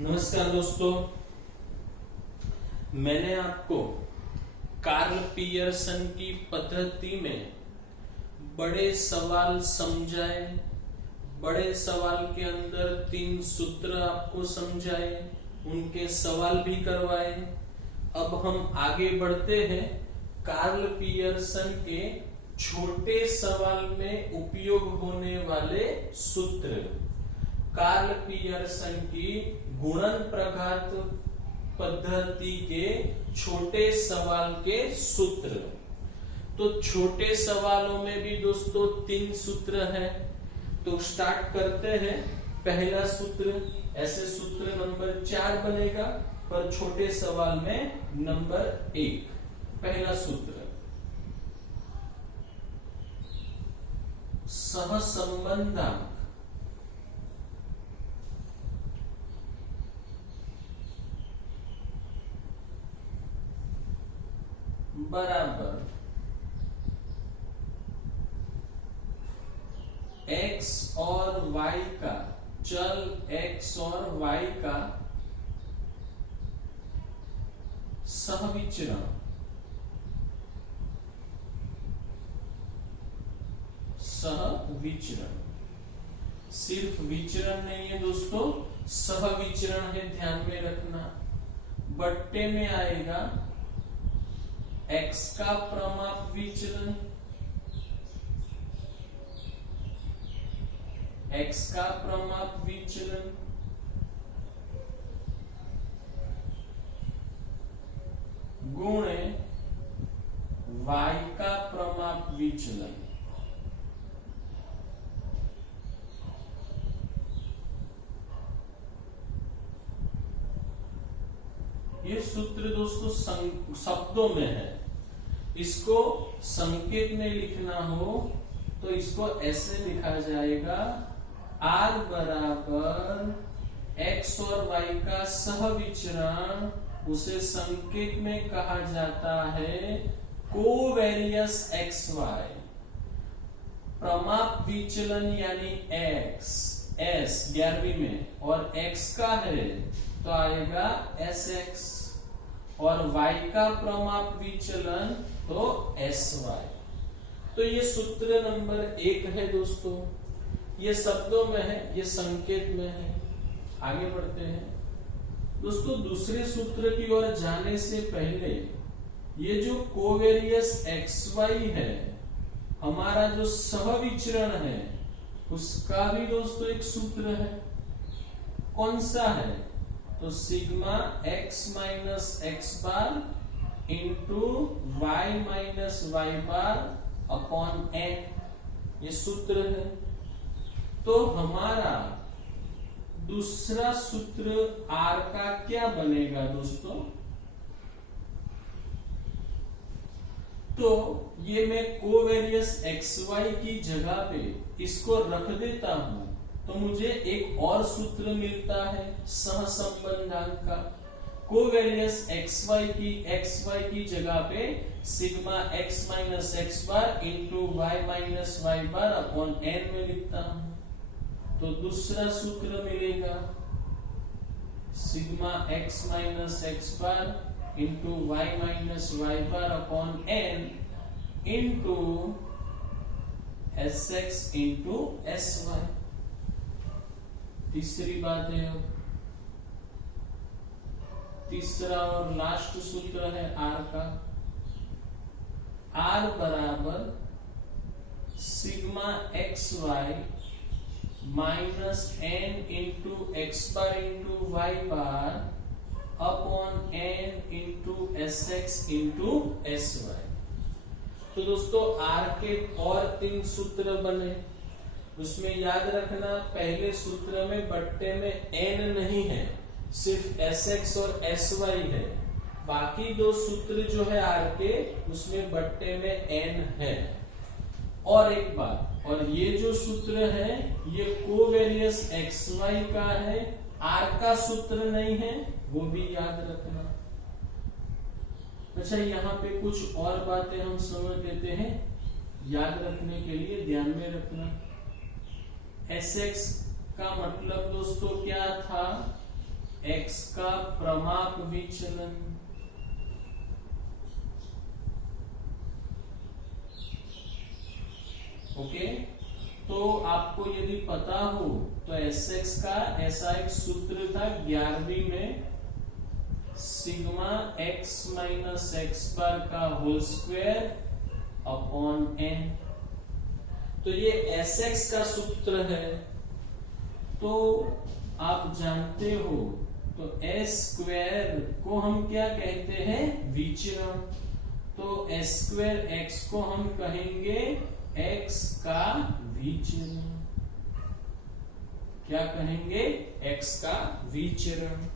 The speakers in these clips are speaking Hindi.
नमस्कार दोस्तों, मैंने आपको कार्ल पियर्सन की पद्धति में बड़े सवाल समझाए। बड़े सवाल के अंदर 3 सूत्र आपको समझाए, उनके सवाल भी करवाए। अब हम आगे बढ़ते हैं कार्ल पियर्सन के छोटे सवाल में उपयोग होने वाले सूत्र। कार्ल पियर्सन की गुणन प्रघात पद्धति के छोटे सवाल के सूत्र। तो छोटे सवालों में भी दोस्तों 3 सूत्र है। तो स्टार्ट करते हैं। पहला सूत्र, ऐसे सूत्र नंबर 4 बनेगा, पर छोटे सवाल में नंबर 1। पहला सूत्र, सहसंबंधांक बराबर x और y का, चल x और y का सहविचरण। सहविचरण सिर्फ विचरण नहीं है दोस्तों, सहविचरण है, ध्यान में रखना। बट्टे में आएगा x का प्रमाप विचलन, x का प्रमाप विचलन गुणे y का प्रमाप विचलन। ये सूत्र दोस्तों शब्दों में है। इसको संकेत में लिखना हो तो इसको ऐसे लिखा जाएगा, r बराबर x और y का सहविचरण, उसे संकेत में कहा जाता है कोवेरियस xy। प्रमाप विचलन यानी x, s 11वीं में, और x का है तो आएगा sx, और y का प्रमाप विचलन तो sy। तो ये सूत्र नंबर 1 है दोस्तों। ये शब्दों में है, ये संकेत में है। आगे बढ़ते हैं दोस्तों। दूसरे सूत्र की ओर जाने से पहले ये जो कोवेरियस xy है, हमारा जो सहविचरण है, उसका भी दोस्तों एक सूत्र है। कौन सा है? तो sigma x minus X bar into Y minus Y bar upon n, ये सूत्र है। तो हमारा दूसरा सूत्र r का क्या बनेगा दोस्तों? तो ये मैं कोवेरियस xy की जगह पे इसको रख देता हूं, तो मुझे एक और सूत्र मिलता है सहसंबंधांक का। कोवेरियस xy की जगह पे sigma x minus X bar into Y minus Y bar upon n में लिखता हूं। तो दूसरा सूत्र मिलेगा sigma x minus X bar into Y minus Y bar upon n into sx into sy। तीसरी बात है, अब तीसरा और लास्ट सूत्र है r का। r बराबर sigma X Y minus n into X bar into Y bar upon n into S X into S Y. तो दोस्तों r के और 3 सूत्र बने। उसमें याद रखना, पहले सूत्र में बट्टे में n नहीं है, सिर्फ sx और sy है। बाकी 2 सूत्र जो है r के, उसमें बट्टे में n है। और एक बात, और ये जो सूत्र है ये कोवेरियस xy का है, r का सूत्र नहीं है, वो भी याद रखना। अच्छा, यहाँ पे कुछ और बातें हम समझ लेते हैं, याद रखने के लिए ध्यान में रखना। Sx का मतलब दोस्तों क्या था? x का प्रमाप विचलन, ओके। तो आपको यदि पता हो तो Sx का ऐसा एक सूत्र था 11वीं में, सिग्मा x माइनस एक्स बार का होल स्क्वायर अपॉन n। तो ये Sx का सूत्र है। तो आप जानते हो तो s स्क्वायर को हम क्या कहते हैं, विचरण। तो s स्क्वायर x को हम कहेंगे x का विचरण। क्या कहेंगे, x का विचरण।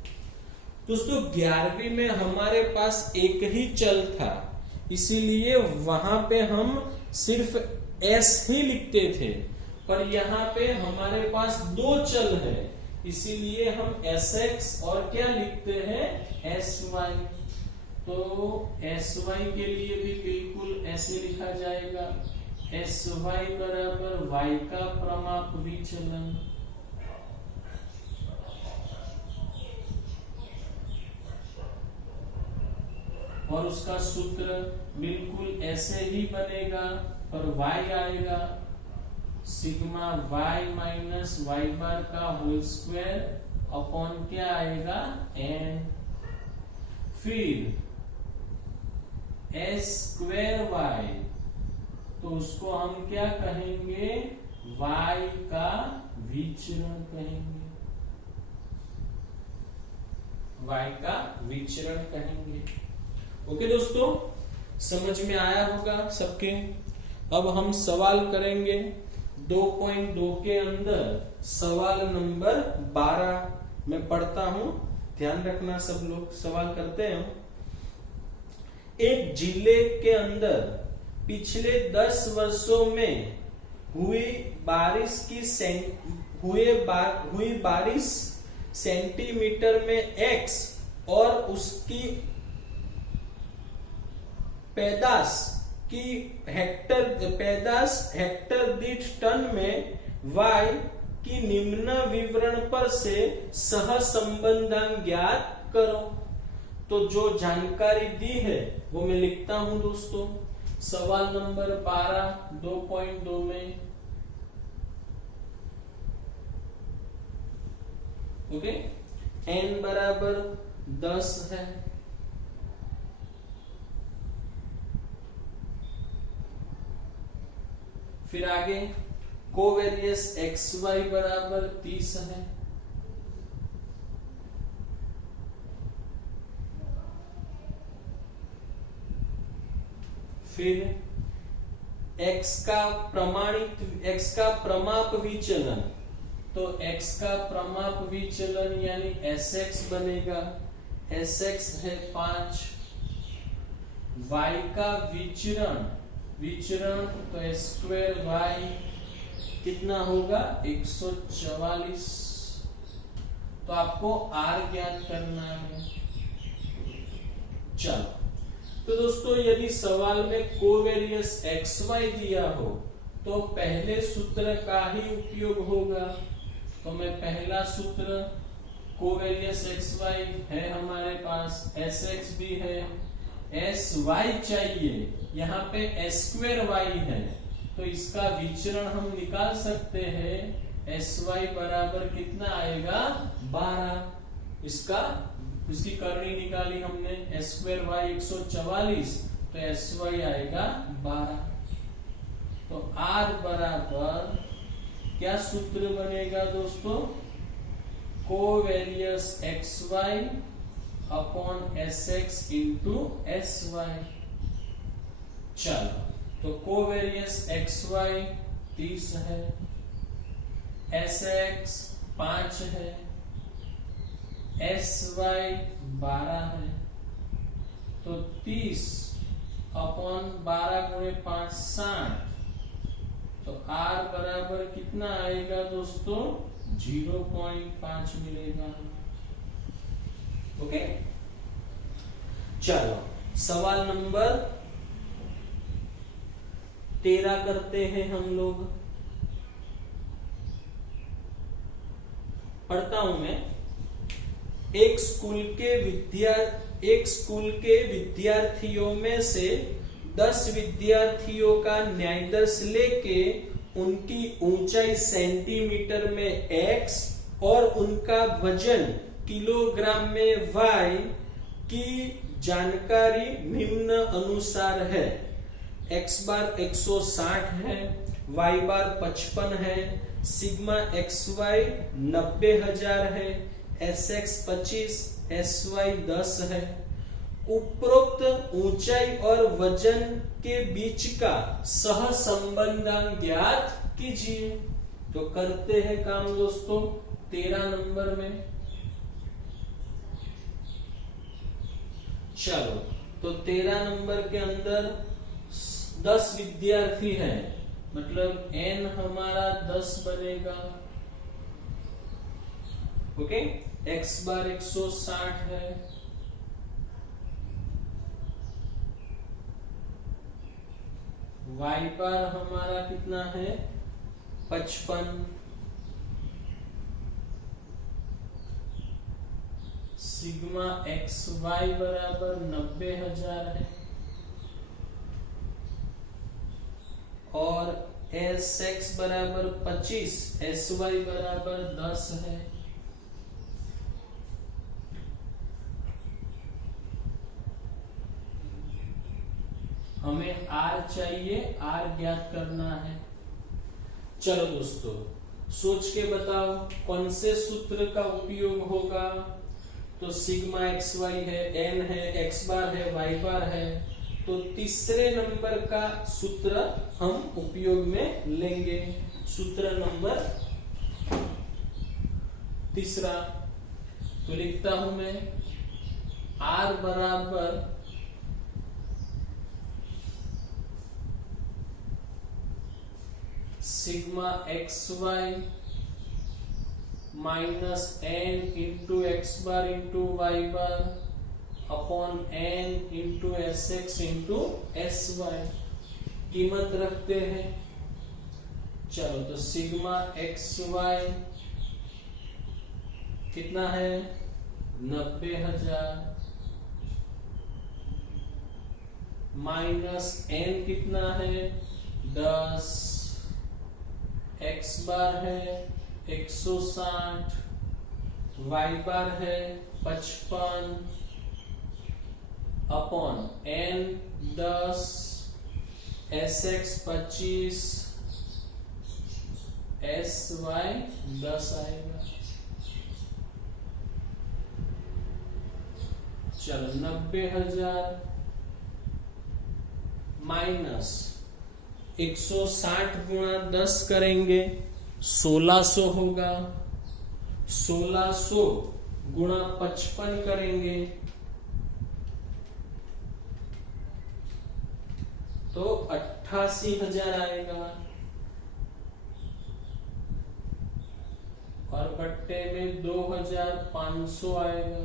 दोस्तों 11वीं में हमारे पास एक ही चल था, इसीलिए वहां पे हम सिर्फ s ही लिखते थे, पर यहाँ पे हमारे पास दो चल है, इसीलिए हम sx और क्या लिखते हैं, sy। तो sy के लिए भी बिल्कुल ऐसे लिखा जाएगा, sy बराबर y का प्रमाप विचलन, और उसका सूत्र बिल्कुल ऐसे ही बनेगा, पर y आएगा सिग्मा y माइनस वाई बार का होल स्क्वायर अपॉन क्या आएगा, n। फिर s स्क्वायर y, तो उसको हम क्या कहेंगे, y का विचरण कहेंगे, y का विचरण कहेंगे। ओके दोस्तों, समझ में आया होगा सबके। अब हम सवाल करेंगे 2.2 के अंदर सवाल नंबर 12 में पढ़ता हूं, ध्यान रखना सब लोग। सवाल करते हैं, एक जिले के अंदर पिछले 10 वर्षों में हुई बारिश सेंटीमीटर में x और उसकी पैदाश हेक्टर दीठ टन में y की निम्न विवरण पर से सहसंबंधांक ज्ञात करो। तो जो जानकारी दी है वो मैं लिखता हूं दोस्तों। सवाल नंबर 12 2.2 में, ओके, n बराबर 10 है, फिर आगे कोवेरियस xy बराबर 30 है, फिर x का प्रमाप विचलन, तो x का प्रमाप विचलन यानी sx बनेगा, sx है 5। y का विचरण तो स्क्वायर y कितना होगा, 144। तो आपको r ज्ञात करना है। चलो, तो दोस्तों यदि सवाल में कोवेरियस xy दिया हो तो पहले सूत्र का ही उपयोग होगा। तो मैं पहला सूत्र, कोवेरियस xy है हमारे पास, sx भी है, sy चाहिए, यहाँ पे स्क्वायर y है, तो इसका विचरण हम निकाल सकते हैं। sy बराबर कितना आएगा, 12। इसकी करनी निकाली हमने, स्क्वायर y 144, तो sy आएगा 12। तो r बराबर क्या सूत्र बनेगा दोस्तों, कोवेरियस xy upon sx into sy। चलो, तो कोवेरियस xy 30 है, sx 5 है, sy 12 है, तो 30 अपॉन 12 गुणे 5 60। तो r बराबर कितना आएगा दोस्तों, 0.5 मिलेगा। ओके, चलो सवाल नंबर 13 करते हैं हम लोग। पढ़ता हूं मैं। एक स्कूल के विद्यार्थियों में से 10 विद्यार्थियों का न्यायदर्श लेके उनकी ऊंचाई सेंटीमीटर में x और उनका वजन किलोग्राम में y की जानकारी निम्न अनुसार है। x बार 160 है, y बार 55 है, सिग्मा xy 90,000 है, sx 25, sy 10 है। उपरोक्त ऊंचाई और वजन के बीच का सहसंबंध ज्ञात कीजिए। तो करते हैं काम दोस्तों 13 नंबर में। चलो, तो 13 नंबर के अंदर 10 विद्यार्थी हैं, मतलब n हमारा 10 बनेगा। ओके, x बार 160 है, y बार हमारा कितना है 55, सिग्मा xy बराबर 90,000 है और sx बराबर 25, sy बराबर 10 है। हमें r चाहिए, r ज्ञात करना है। चलो दोस्तों, सोच के बताओ कौन से सूत्र का उपयोग होगा। तो सिग्मा xy है, n है, x बार है, y बार है, तो तीसरे नंबर का सूत्र हम उपयोग में लेंगे। सूत्र नंबर तीसरा, तो लिखता हूं मैं r बराबर sigma xy minus n into X bar into Y bar upon n into S X into S Y. कीमत रखते हैं। चलो, तो सिग्मा एक्स वाई कितना है 90,000 माइनस n कितना है 10, x बार है 160, y बार है 55 अपॉन n 10, sx 25, sy 10 आएगा। चलो, 90,000 माइनस 160 गुणा 10 करेंगे 1600 होगा, 1600 गुणा 55 करेंगे तो 88,000 आएगा और बट्टे में 2,500 आएगा।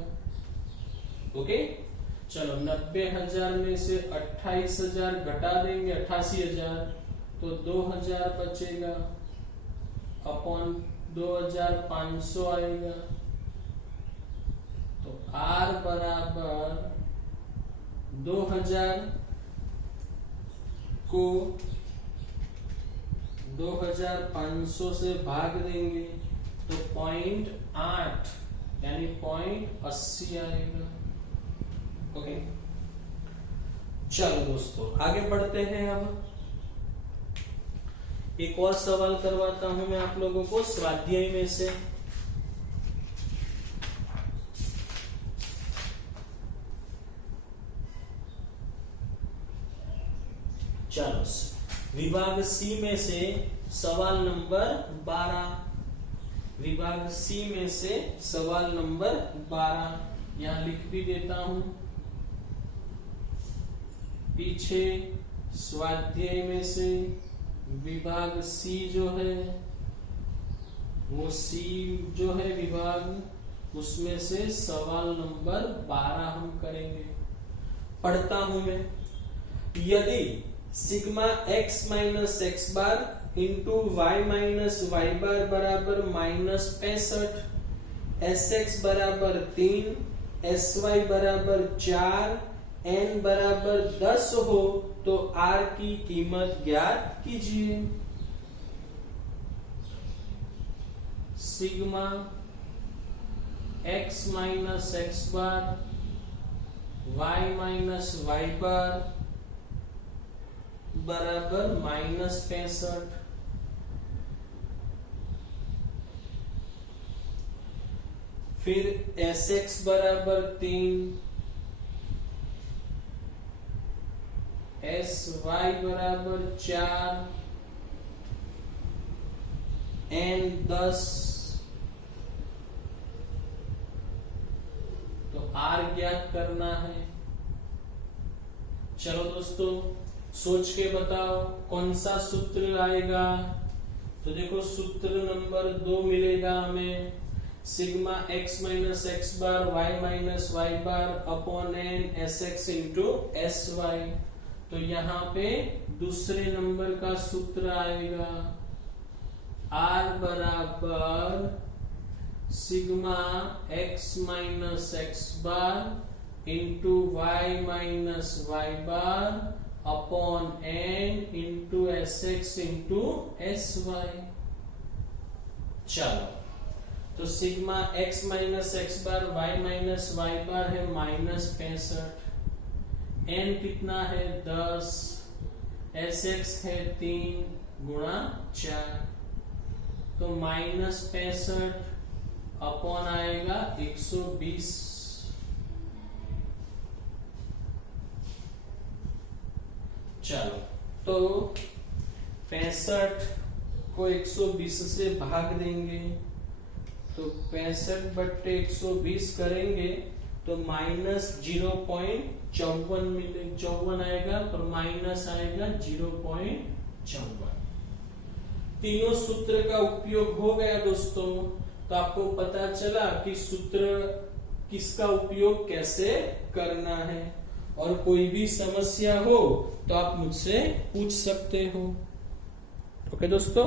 ओके, चलो 90,000 में से 28,000 घटा देंगे 88,000 तो 2,000 बचेगा अपॉन 2,500 आएगा। तो R बराबर 2,000 को 2,500 से भाग देंगे तो 0.8 यानी 0.80 आएगा। ओके, चलो दोस्तों आगे बढ़ते हैं। अब एक और सवाल करवाता हूं मैं आप लोगों को स्वाध्याय में से। चलो, विभाग सी में से सवाल नंबर 12। विभाग सी में से सवाल नंबर 12 यहां लिख भी देता हूं। पीछे स्वाध्याय में से विभाग सी जो है वो सी जो है विभाग उसमें से सवाल नंबर 12 हम करेंगे। पढ़ता हूं मैं। यदि sigma x minus X bar into Y minus Y बार बराबर -65 Sx बराबर 3, Sy बराबर 4, n बराबर 10 हो तो r की कीमत ज्ञात कीजिए। Sigma x minus X bar y minus Y बार बराबर -65। फिर Sx बराबर 3, Sy बराबर 4, n 10, तो r ज्ञात करना है। चलो दोस्तों सोच के बताओ कौन सा सूत्र आएगा। तो देखो सूत्र नंबर 2 मिलेगा हमें, sigma x minus X bar y minus Y bar upon N S X into S Y. तो यहाँ पे दूसरे नंबर का सूत्र आएगा r बराबर sigma x minus X bar into Y minus Y bar upon N into S X into S Y. चलो तो sigma x minus X bar y minus Y bar है -65, n कितना है 10, एस एक्स है 3 गुणा 4, तो -65 अपॉन आएगा 120। चलो तो 65 को 120 से भाग देंगे तो 65/120 करेंगे तो -0.54 मिले, 54 आएगा और माइनस आएगा 0.54। तीनों सूत्र का उपयोग हो गया दोस्तों। तो आपको पता चला कि सूत्र किसका उपयोग कैसे करना है, और कोई भी समस्या हो तो आप मुझसे पूछ सकते हो। ओके दोस्तों।